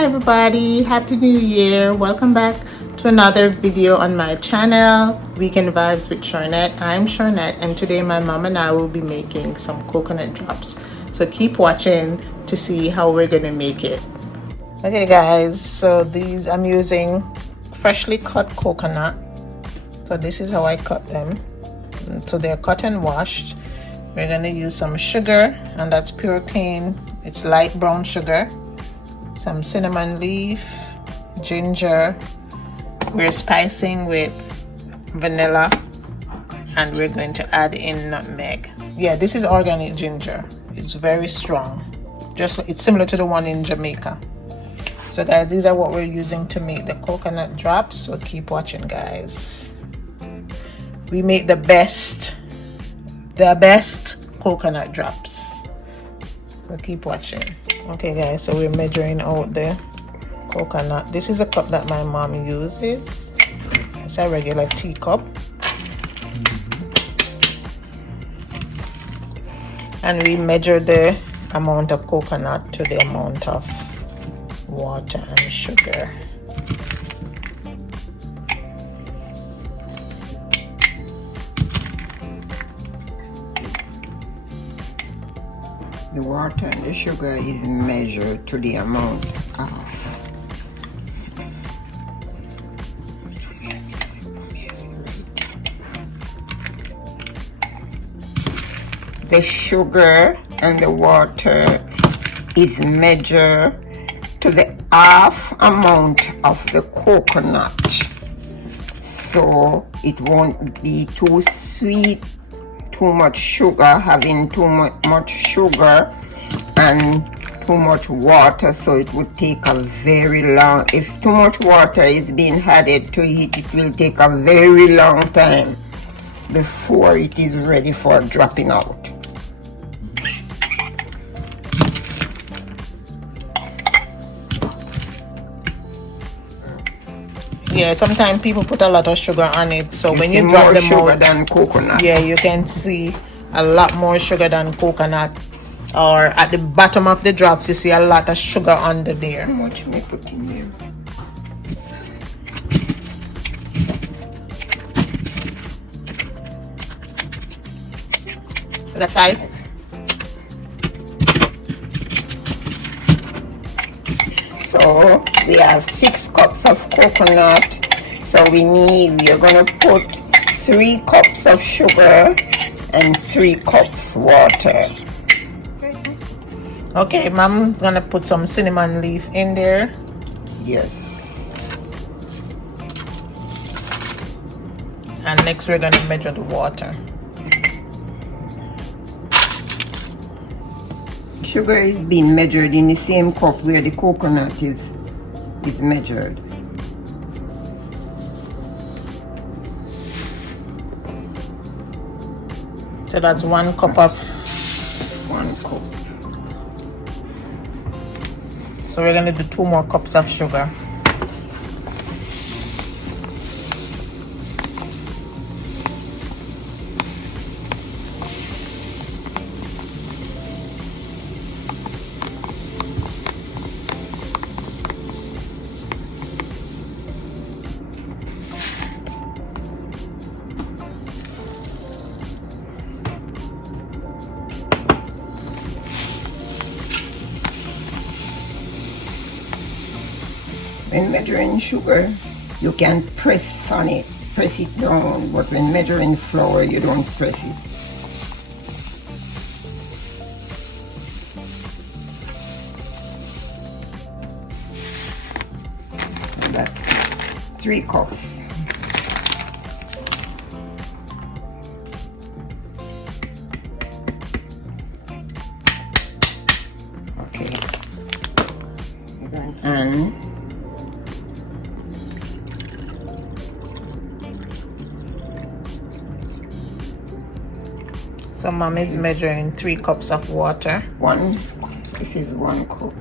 Hi everybody, happy new year. Welcome back to another video on my channel, Weekend Vibes with Charnette. I'm Charnette and today my mom and I will be making some coconut drops. So keep watching to see how we're gonna make it. Okay guys, so these I'm using freshly cut coconut. So this is how I cut them. So they're cut and washed. We're gonna use some sugar, and that's pure cane. It's light brown sugar. Some cinnamon leaf, ginger. We're spicing with vanilla, and we're going to add in nutmeg. Yeah, this is organic ginger. It's very strong. It's similar to the one in Jamaica. So guys, these are what we're using to make the coconut drops. So keep watching, guys. We make the best coconut drops. So keep watching. Okay guys, so we're measuring out the coconut. This is a cup that my mom uses. It's a regular teacup. And we measure the amount of coconut to the amount of water and sugar. The water and the sugar is measured to the amount of the sugar and the water is measured to the half amount of the coconut, so it won't be too sweet, too much sugar, having too much sugar and too much water, so it would take a very long, if too much water is being added to it, it will take a very long time before it is ready for dropping out. Yeah, sometimes people put a lot of sugar on it, so when you drop them sugar out, than coconut. Yeah, you can see a lot more sugar than coconut, or at the bottom of the drops you see a lot of sugar under there. How much may put in there? That's 5. So we have 6 cups of coconut, so we're gonna put 3 cups of sugar and 3 cups water. Okay, mom's gonna put some cinnamon leaf in there. Yes. And next we're gonna measure the water. Sugar is being measured in the same cup where the coconut is measured. So that's 1 cup of 1 cup. So we're gonna do 2 more cups of sugar. When measuring sugar, you can press on it, press it down, but when measuring flour, you don't press it. And that's 3 cups. Okay. And so mom is measuring 3 cups of water. This is 1 cup.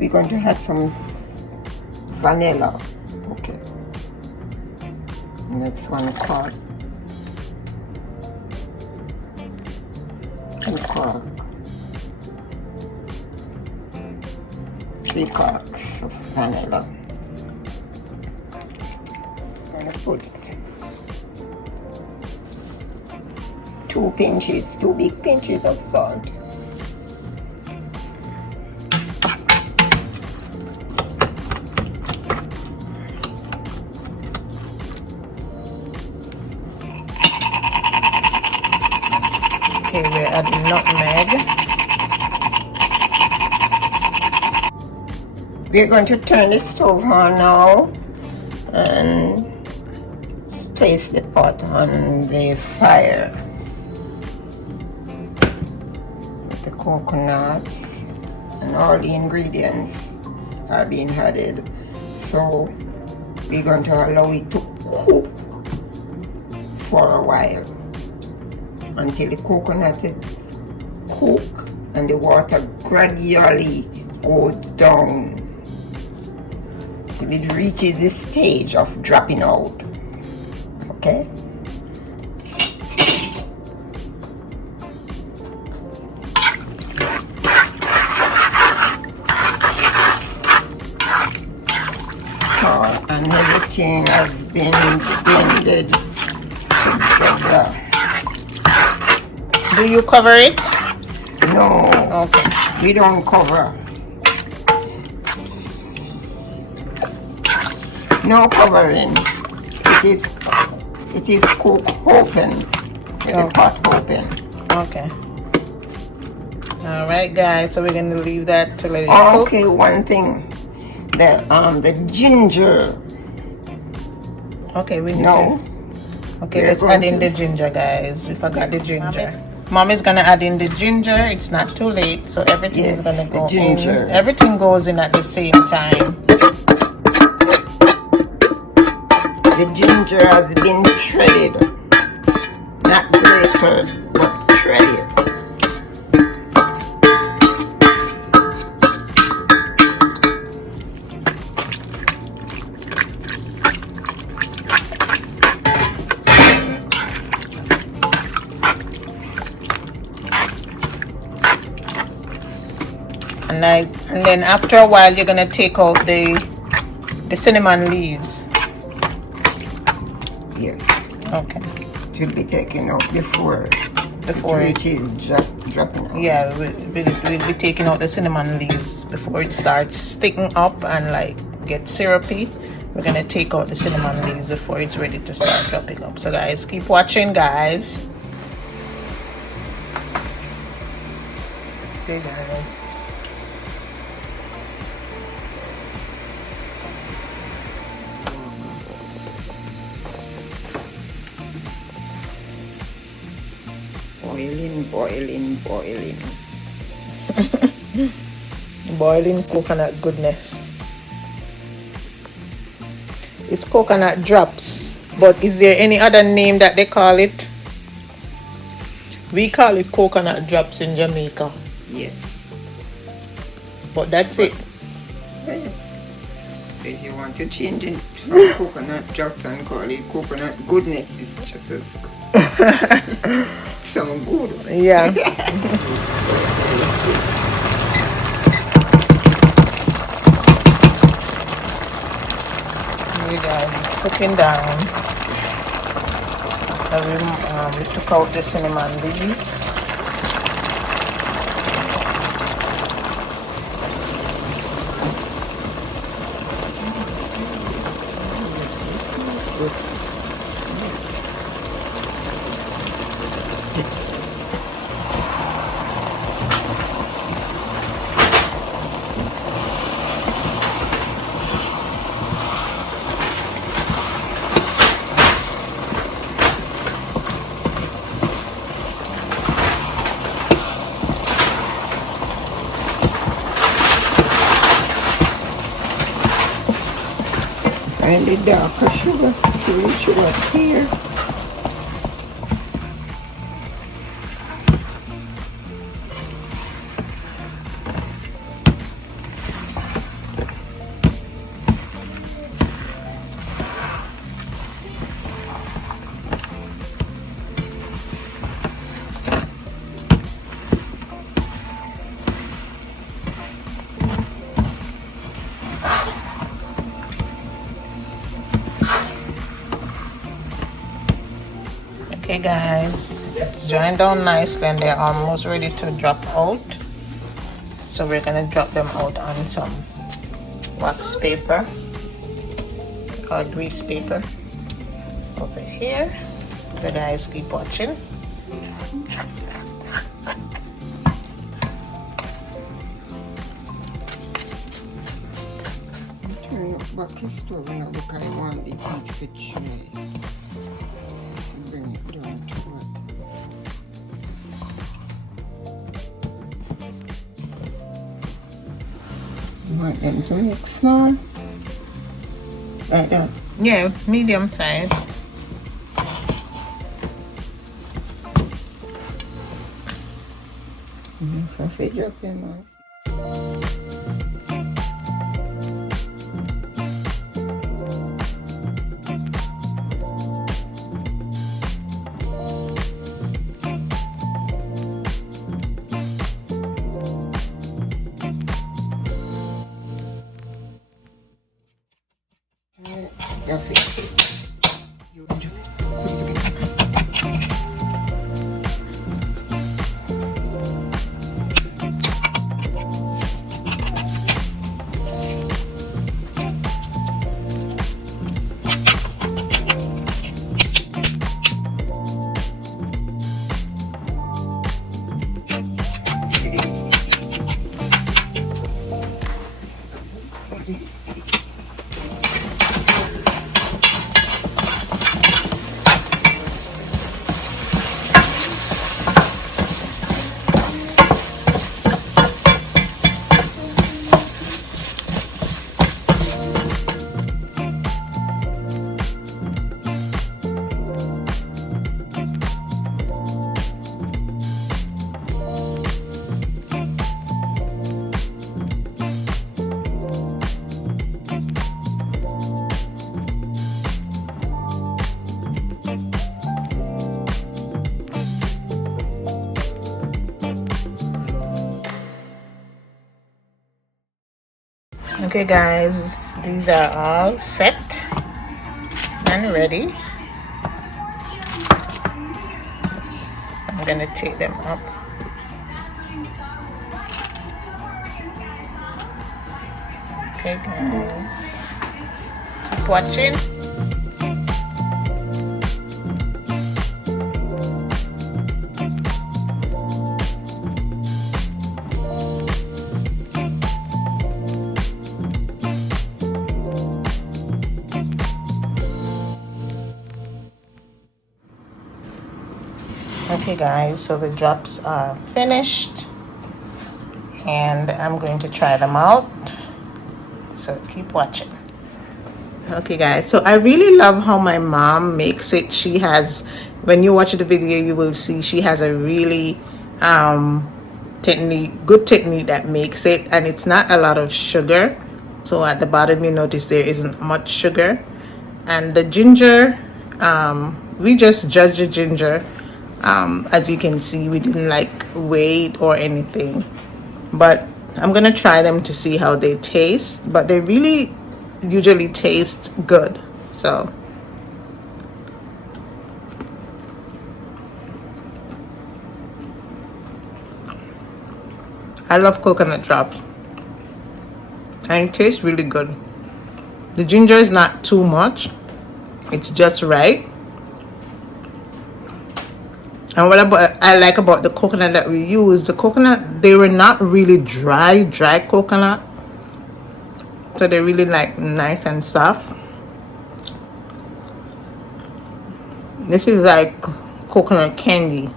we're going to add some vanilla. Okay. Next 1 quart. 1 quart. 3 quarts of vanilla. I'm gonna put 2 pinches, 2 big pinches of salt. Okay, we're adding nutmeg. We're going to turn the stove on now and place the pot on the fire. With the coconuts and all the ingredients are being added. So we're going to allow it to cook for a while until the coconut is cooked and the water gradually goes down till it reaches the stage of dropping out. Okay? Salt and everything has been blended together. Do you cover it? No, Okay. we don't cover. No covering. It is cooked open. With the pot open. Okay. All right, guys. So we're gonna leave that to let it cook. Okay, one thing. The ginger. Okay, we need No. to. Okay, We're let's going add in to- the ginger, guys. We forgot the ginger. Mom is gonna add in the ginger. It's not too late, so everything is Yes, gonna the go ginger. in. Everything goes in at the same time. The ginger has been shredded. Not grated, but shredded. And then after a while, you're gonna take out the cinnamon leaves. Yes. Okay. Should be taken out before Before it is just dropping out. Yeah, we'll be taking out the cinnamon leaves before it starts sticking up and like get syrupy. We're gonna take out the cinnamon leaves before it's ready to start dropping up. So guys, keep watching, guys. Okay, guys. Boiling, boiling, boiling. Boiling coconut goodness. It's coconut drops, but is there any other name that they call it? We call it coconut drops in Jamaica, Yes. but that's it. Yes. So if you want to change it from coconut drops and call it coconut goodness, it's just as good. Some good. Yeah. You guys, it's cooking down. We took out the cinnamon leaves. And the darker sugar, sugar here. Okay guys, it's drying down nicely and they're almost ready to drop out. So we're gonna drop them out on some wax paper or grease paper over here. So guys, keep watching. Turn up back the stove now because I want the heat to tray. Bring it down to it. You want them to make small? Like that? Yeah, medium size. So if you drop them off. Okay guys, these are all set and ready. So I'm gonna take them up. Okay guys, keep watching. Okay guys, so the drops are finished and I'm going to try them out, so keep watching. Okay guys, so I really love how my mom makes it. She has, when you watch the video, you will see she has a really good technique that makes it, and it's not a lot of sugar. So at the bottom you notice there isn't much sugar, and the ginger, we just judge the ginger. As you can see, we didn't like weigh it or anything, but I'm gonna try them to see how they taste. But they really usually taste good. So I love coconut drops and it tastes really good. The ginger is not too much, it's just right. And what I like about the coconut that we use, the coconut, they were not really dry coconut, so they're really like nice and soft. This is like coconut candy.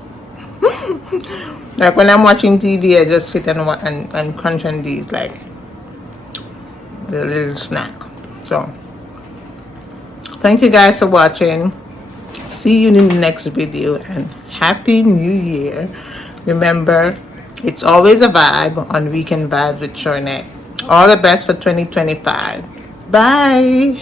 Like when I'm watching TV, I just sit and crunch on these like a little snack. So thank you guys for watching. See you in the next video, and Happy New Year. Remember, it's always a vibe on Weekend Vibes with Shornette. All the best for 2025. Bye.